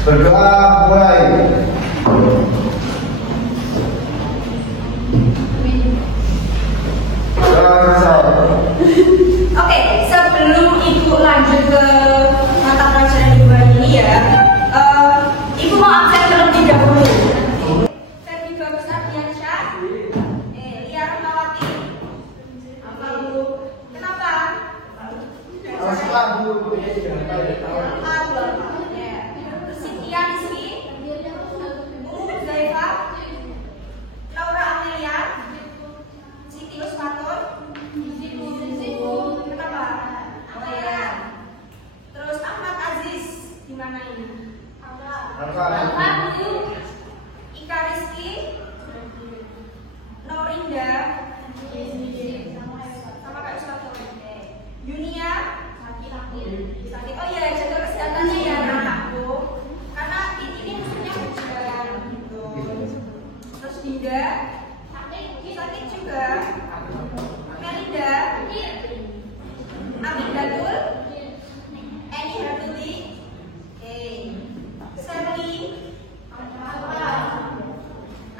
Berdoa mulai. Oke, sebelum Ibu lanjut ke mata pelajaran Ibu hari ini ya, Ibu mau absen terlebih dahulu. Ferdi Bagus Ardiansyah, Lia Rahmawati. Apa Bu? Kenapa? Cynthia Rizky, Umu Zaifa, Laura Amelia, Siti Usmatun. Kenapa? Oh ya. Terus Ahmad Aziz di mana ini? Ika Rizky, Norinda, sama Kak Ustadz. Yunia, sakit. Oh iya, jaga kesehatannya ya anakku. Karena ini musuhnya hujan gitu. Terus Dinda, sakit juga. Melinda, Amin Datul, Eni Hatuli, Sally,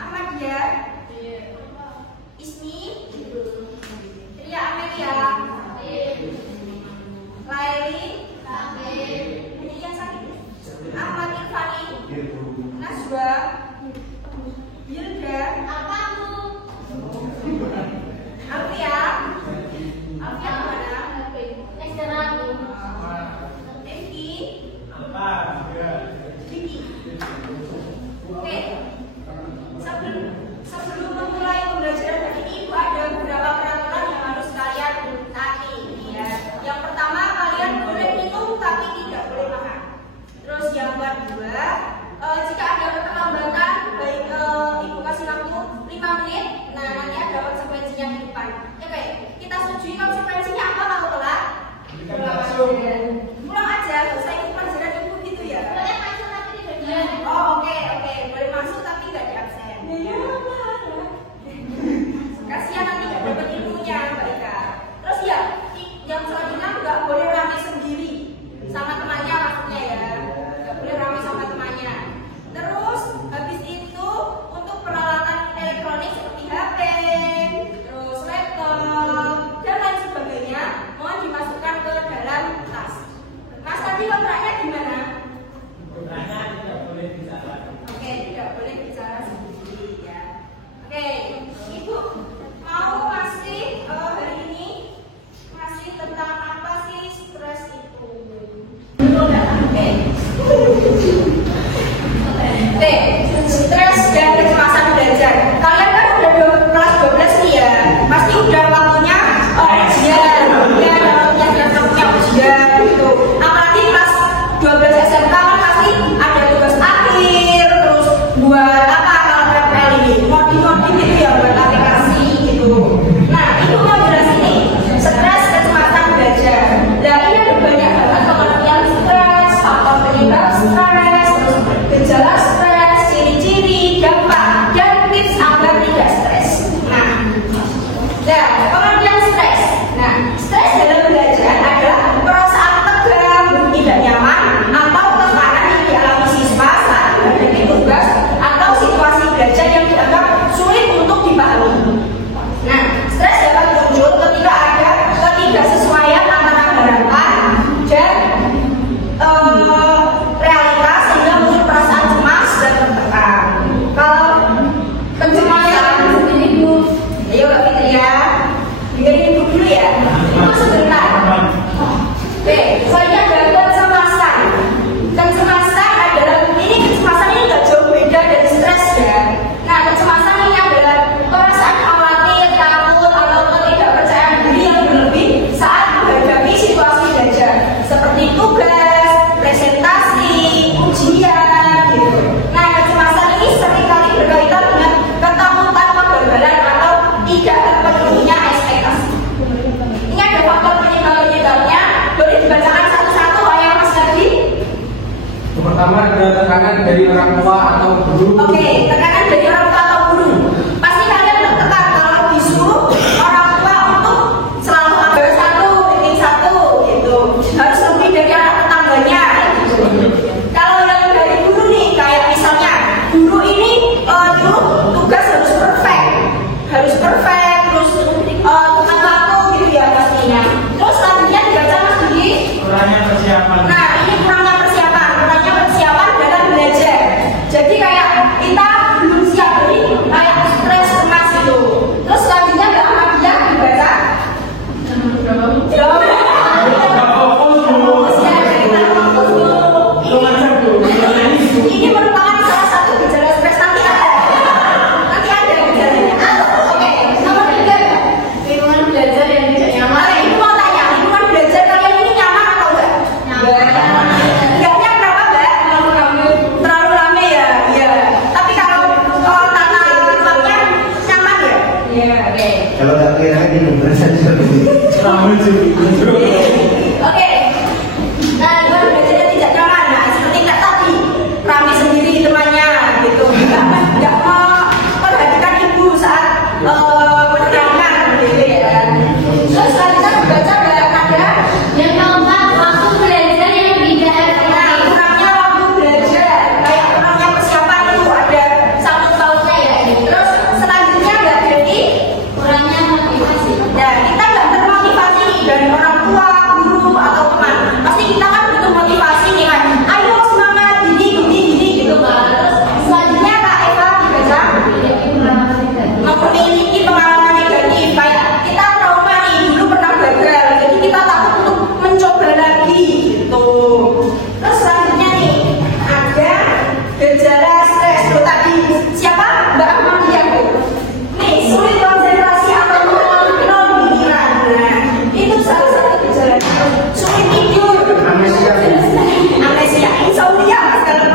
Ahmadiyah, Ismi, Ria Amelia, Laili, ini yang sakit, Ahmad Irfani, Najwa, Yilda, Alfia mana? kalau nggak kira ini bener saja. Oke. Nah, gimana belajarnya tidak nyaman? Nah, seperti Kak tadi, Rami sendiri temannya gitu. Nggak mau perhatikan ibu saat menerangkan gitu ya. Terus selanjutnya baca ada Yang keempat, waktu belajar yang tidak efektif. kurangnya waktu belajar, kayak kurangnya persiapan itu ada sangkut pautnya ya. Terus selanjutnya nggak jadi Kurangnya motivasi. ya kita nggak termotivasi nih dari orang tua, guru atau teman. Pasti kita kan butuh motivasi nih kan. Ayo semangat gini gitu kan. Terus selanjutnya Kak Eva dibaca memiliki pengalaman negatif kayak kita trauma nih dulu pernah gagal jadi kita takut untuk mencoba lagi gitu. Terus selanjutnya nih ada gejala stres tuh tadi siapa Mbak Amalia tuh nih sulit konsentrasi atau non pikiran. Nah itu salah satu gejala sulit tidur Amnesia. amnesia insomnia mas kalau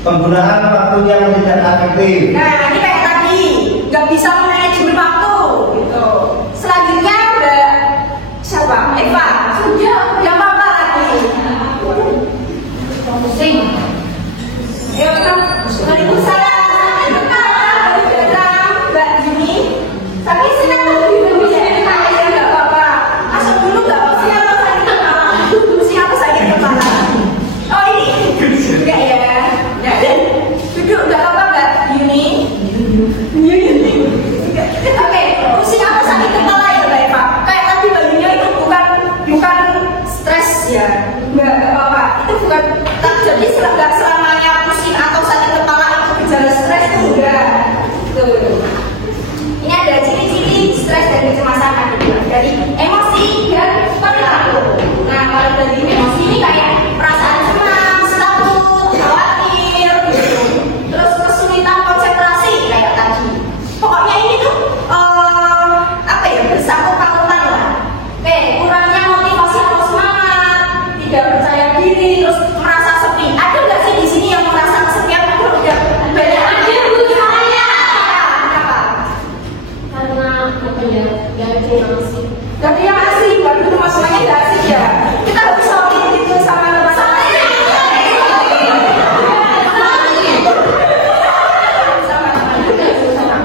Penggunaan waktu yang tidak efektif. nah, ini kayak tadi, nggak bisa manajemen waktu, gitu. Selanjutnya ada siapa? Eva. Yang apa lagi? Pusing. Ayo kan, Waalaikumsalam. Mbak Juni. Tapi senang lebih bisa ya nggak apa-apa. Masuk dulu nggak apa-apa. Siapa sakit kepala? Siapa sakit kepala? Oh ini, enggak ya? Ya, duduk nggak apa-apa Mbak Juni. Oke, pusing apa sakit kepala ya Mbak Eva? Kayak tadi Mbak Juni itu bukan stres ya, nggak apa-apa. Itu bukan. Jadi nggak selamanya pusing atau sakit kepala itu gejala stres itu enggak. Tuh. Ini ada ciri-ciri stres dan kecemasan dari emosi dan perilaku. Nah, kalau dari emosi ini kayak perasaan cemas, takut, khawatir, gitu. Terus kesulitan konsentrasi kayak tadi. Pokoknya ini tuh apa ya bersangkut pautan lah. Oke, kurangnya motivasi atau semangat, tidak percaya diri, terus merasa sepi. Ada nggak sih di sini yang merasa kesepian? Udah banyak aja bu saya. Kenapa? Karena apa ya? Gak ada yang asik. Tapi yang asik, waduh masalahnya nggak asik ya. Kita harus solid gitu sama masalah.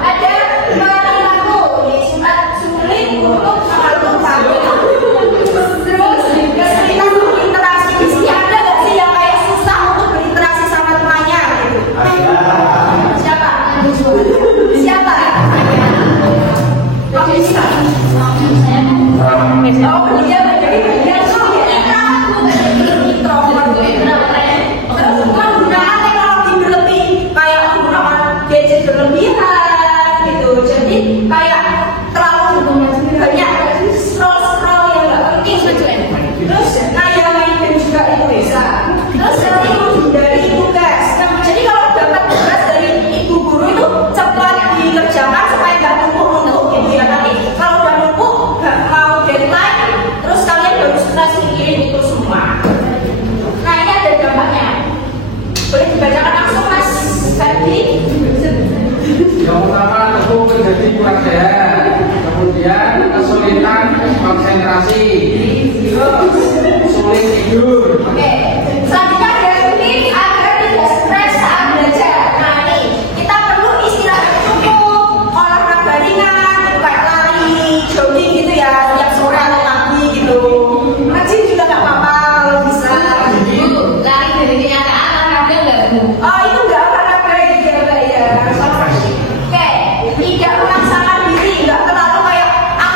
Ada perilaku, sulit untuk melakukan. Terus kesulitan berinteraksi. Di sini ada nggak sih yang kayak susah untuk berinteraksi sama temannya? Gitu? Siapa? Siapa? Oh, bisa. Oh, dia menjadi bagian terus menggunakan teknologi berlebih kayak menggunakan gadget berlebihan gitu, jadi kayak terlalu banyak scroll yang nggak penting terus nah yang main game juga itu bisa terus sering menghindari tugas. Jadi kalau dapat tugas dari ibu guru itu cepat dikerjakan supaya nggak numpuk gitu ya. Nanti kalau udah numpuk nggak mau deadline terus kalian baru stres mikirin itu semua. Nah ini ada dampaknya. Boleh dibacakan langsung Mas Ferdi. Yang pertama tentu menjadi kurang sehat, kemudian kesulitan konsentrasi, sulit tidur. Oke, selanjutnya ada tips agar tidak stres saat belajar. Nah ini kita perlu istirahat cukup, olahraga ringan, gitu, kayak lari, jogging gitu ya, setiap sore atau pagi gitu. Nge-gym juga nggak apa-apa kalau bisa. Lari dari kenyataan olahraga nggak bu? Oh itu nggak olahraga gitu ya Mbak ya. Oke, tidak memaksakan diri, nggak terlalu kayak aku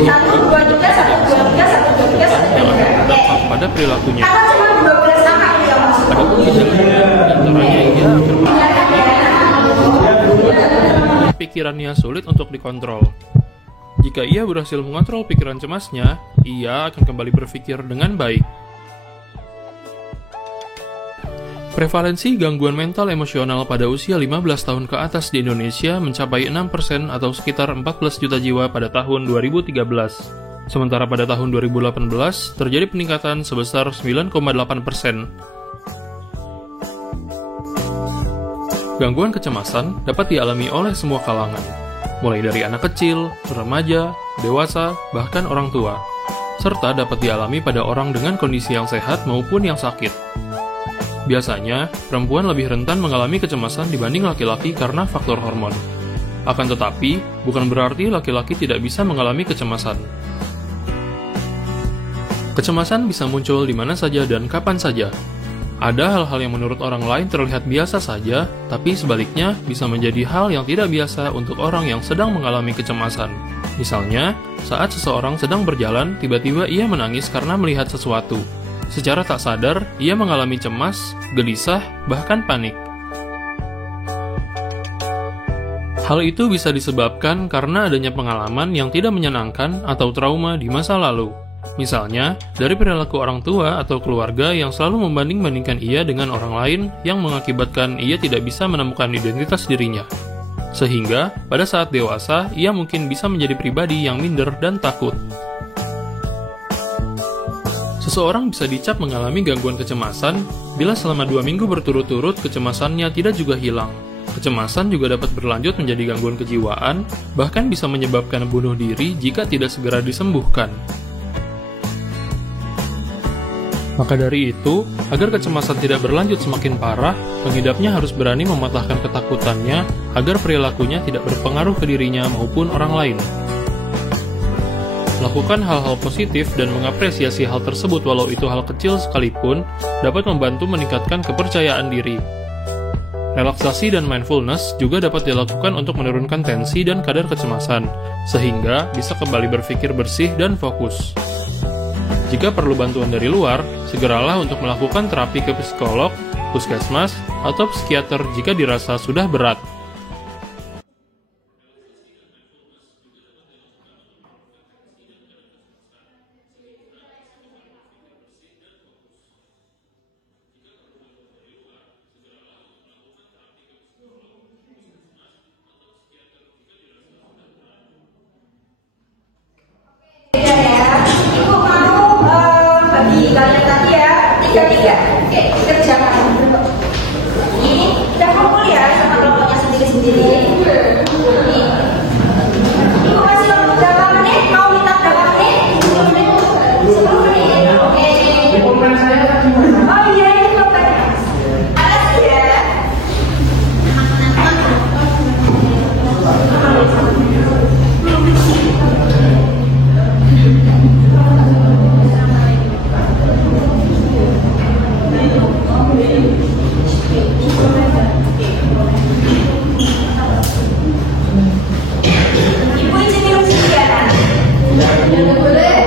1, 2, 3, 1, 2, 3, 1, 2, 3, 1, 2, 3. Oke. pada perilakunya. Karena cuma 12 anak yang masuk. Adapun gejalanya, diantaranya ia pikirannya sulit untuk dikontrol. Jika ia berhasil mengontrol pikiran cemasnya, ia akan kembali berpikir dengan baik. Prevalensi gangguan mental emosional pada usia 15 tahun ke atas di Indonesia mencapai 6% atau sekitar 14 juta jiwa pada tahun 2013. Sementara pada tahun 2018 terjadi peningkatan sebesar 9,8%. Gangguan kecemasan dapat dialami oleh semua kalangan, mulai dari anak kecil, remaja, dewasa, bahkan orang tua, serta dapat dialami pada orang dengan kondisi yang sehat maupun yang sakit. Biasanya, perempuan lebih rentan mengalami kecemasan dibanding laki-laki karena faktor hormon. Akan tetapi, bukan berarti laki-laki tidak bisa mengalami kecemasan. Kecemasan bisa muncul di mana saja dan kapan saja. Ada hal-hal yang menurut orang lain terlihat biasa saja, tapi sebaliknya bisa menjadi hal yang tidak biasa untuk orang yang sedang mengalami kecemasan. Misalnya, saat seseorang sedang berjalan, tiba-tiba ia menangis karena melihat sesuatu. Secara tak sadar, ia mengalami cemas, gelisah, bahkan panik. Hal itu bisa disebabkan karena adanya pengalaman yang tidak menyenangkan atau trauma di masa lalu. Misalnya, dari perilaku orang tua atau keluarga yang selalu membanding-bandingkan ia dengan orang lain yang mengakibatkan ia tidak bisa menemukan identitas dirinya. Sehingga, pada saat dewasa, ia mungkin bisa menjadi pribadi yang minder dan takut. Seseorang bisa dicap mengalami gangguan kecemasan bila selama 2 minggu berturut-turut kecemasannya tidak juga hilang. Kecemasan juga dapat berlanjut menjadi gangguan kejiwaan, bahkan bisa menyebabkan bunuh diri jika tidak segera disembuhkan. Maka dari itu, agar kecemasan tidak berlanjut semakin parah, pengidapnya harus berani mematahkan ketakutannya agar perilakunya tidak berpengaruh ke dirinya maupun orang lain. Lakukan hal-hal positif dan mengapresiasi hal tersebut walau itu hal kecil sekalipun dapat membantu meningkatkan kepercayaan diri. Relaksasi dan mindfulness juga dapat dilakukan untuk menurunkan tensi dan kadar kecemasan, sehingga bisa kembali berpikir bersih dan fokus. Jika perlu bantuan dari luar, segeralah untuk melakukan terapi ke psikolog, puskesmas, atau psikiater jika dirasa sudah berat. Ibu mau bagi kalian tadi ya 3-3. Oke, kerjakan. Ini udah kumpul ya sama kelompoknya sendiri-sendiri. Ini. Ibu masih berapa menit? Mau minta berapa menit? 10 menit. 10 menit. Oke. Oh iya, ini pulpennya. Alas ya. Ibu izin minum sekian. Boleh?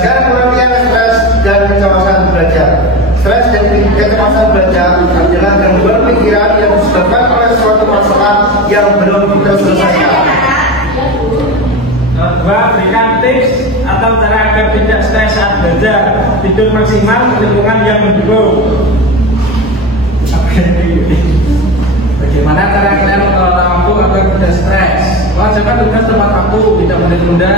Jelaskan pengertian stres dan kecemasan belajar. Stres dan kecemasan belajar adalah gangguan pikiran yang disebabkan oleh suatu masalah yang belum terselesaikan. Dua, berikan tips atau cara agar tidak stres saat belajar. Tidur maksimal, lingkungan yang mendukung. Bagaimana cara kalian mengelola waktu agar tidak stres? Wajibkan tugas tepat waktu, tidak boleh tunda,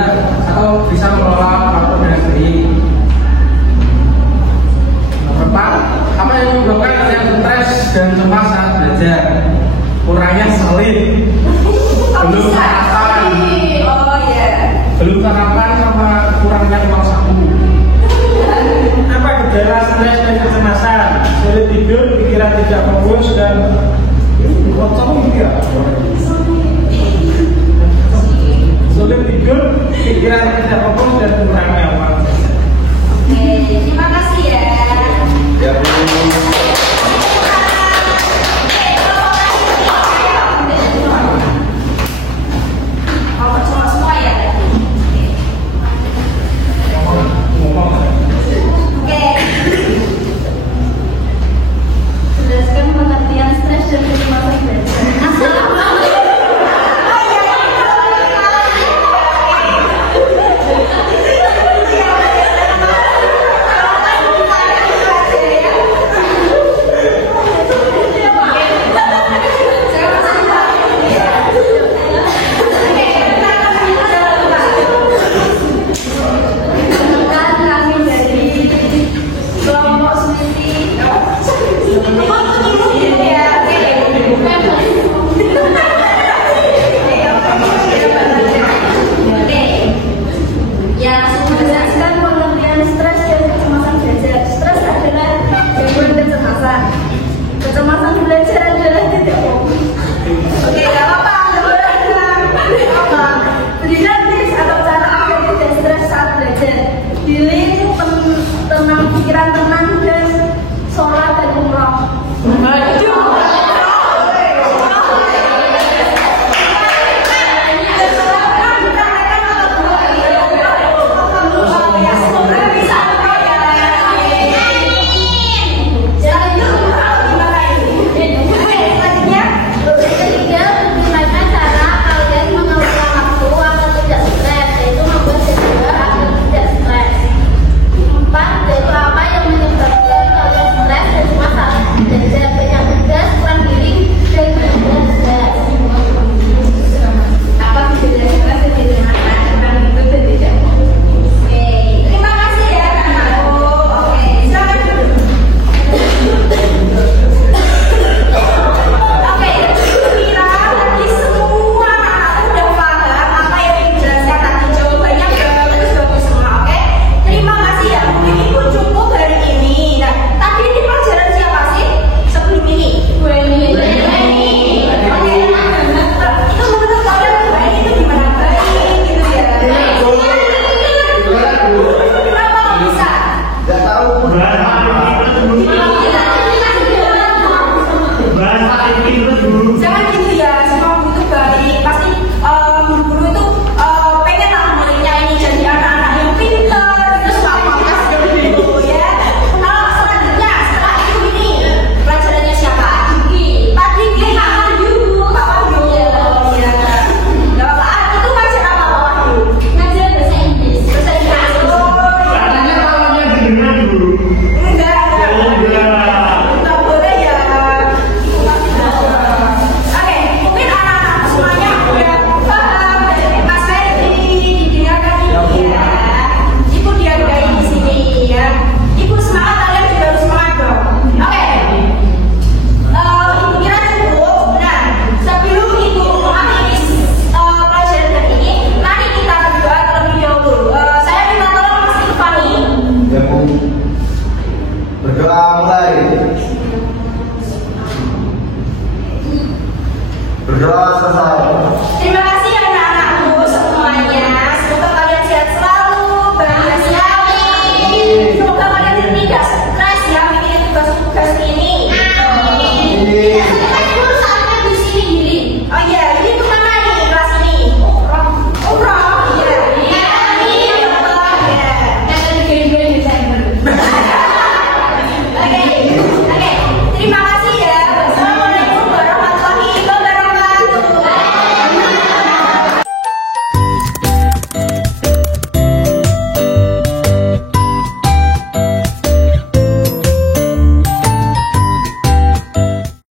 atau bisa mengelola waktu dengan baik. Nomor 4, apa yang menyebabkan kalian stres dan cemas saat belajar? Kurangnya selip, belum sarapan, belum sarapan sama kurangnya uang saku. Apa gejala stres dan kecemasan? Sulit tidur, pikiran tidak fokus dan sulit tidur, pikiran tidak fokus dan kurangnya uang. Oke, terima kasih ya. Ya, Bu. Jelaskan pengertian stres dan kecemasan belajar. Kami dari kelompok sendiri. Menjelaskan pengertian stres dan kecemasan belajar. Stres adalah gangguan kecemasan. Kecemasan belajar adalah tidak fokus. Oke, gak apa-apa. Berikan tips atau cara agar tidak stres saat belajar. Healing, tenang pikiran, tenang dan sholat dan umroh. Ketiga, bagaimana cara kalian mengelola waktu agar tidak stres, yaitu membuat jadwal agar tidak stres. 4, yaitu apa yang menyebabkan kalian stres dan cemas saat belajar. Banyak tugas, kurang diri, dan belajar stres. Apa gejala stres dan kecemasan? Kurang itu dan tidak. Oke, Terima kasih ya kakakku. Oke, silakan duduk. Oke, kira tadi semua anak udah paham apa yang dijelaskan tadi. Jawabannya bagus semua. Oke, terima kasih ya. Mungkin itu cukup hari ini. Nah, tadi ini pelajaran siapa sih sebelum ini? Weni. Oke, itu menurut kalian Weni itu gimana? Baik gitu ya. Kenapa kok bisa? Nggak tahu. Jangan gitu ya, semua guru itu baik. Pasti guru-guru itu pengen lah muridnya ini jadi anak-anak yang pintar, terus pamungkas gitu ya. Kalau selanjutnya setelah itu ini pelajarannya siapa? Tadi kita dulu, Pak Wahyu. Ya, nggak apa-apa. Itu ngajar apa Pak Wahyu? Ngajar bahasa Inggris. Bahasa Inggris. Enggak. Nggak boleh ya. Oke, mungkin anak-anak semuanya udah paham. Mas Ferdi, didengarkan ini ya. Ibu dihargai di sini ya. Ibu semangat, kalian juga harus semangat dong. Oke. Ibu kira cukup. Nah, sebelum ibu mengakhiri pelajaran hari ini, mari kita berdoa terlebih dahulu. Saya minta tolong Mas Irfani. Ya, Bu. Berdoa mulai. Berdoa selesai. Terima kasih.